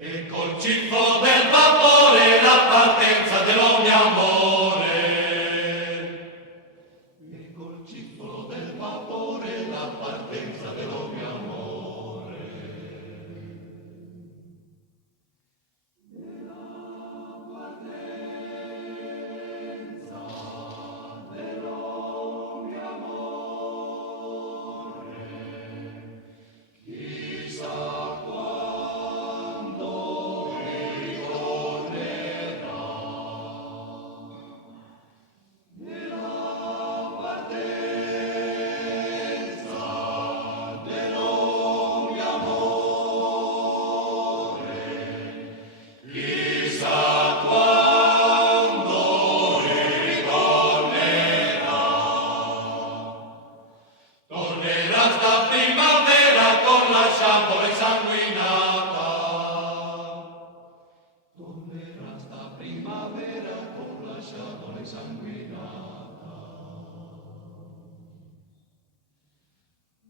E col ciffo del vapore la partenza dello mio amore. E col ciffo del vapore la partenza dello mio amore. E la partenza dello mio amore. Chissà sciabola insanguinata. Tornerà sta primavera con la sciabola insanguinata.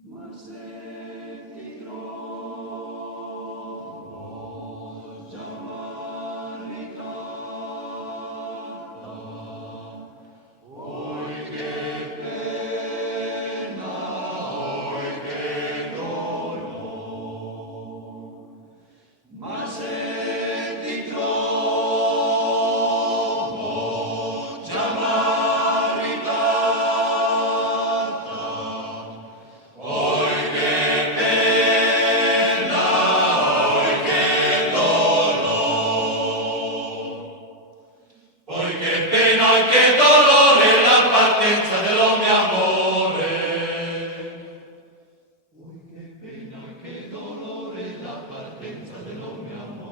Ma se ti trovo già maritata, oi che pena, oi che ma se ti trovo già maritata, oi che pena, oi che dolore, oi che pena, oi che dolore la partenza dello mio amore. Oi che pena, oi che dolore la partenza dello mio amore.